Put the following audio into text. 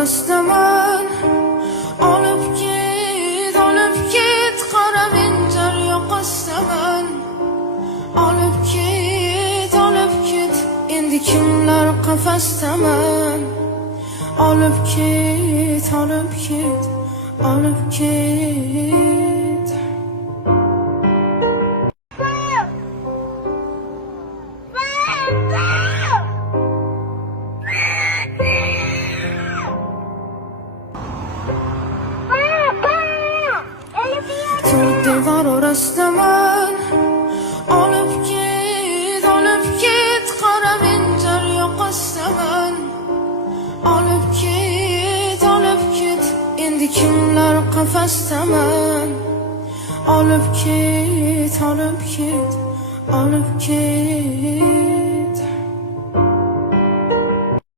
orastaman. Olib git, qara binjar yoqastaman. Olib git, endi kimlar qafasdaman. Olib git, olib git. To'rt devor orastaman. Olib git, qara binjar yoqastaman. Olib git, endi kimlar qafasdaman. Olib git, olib git.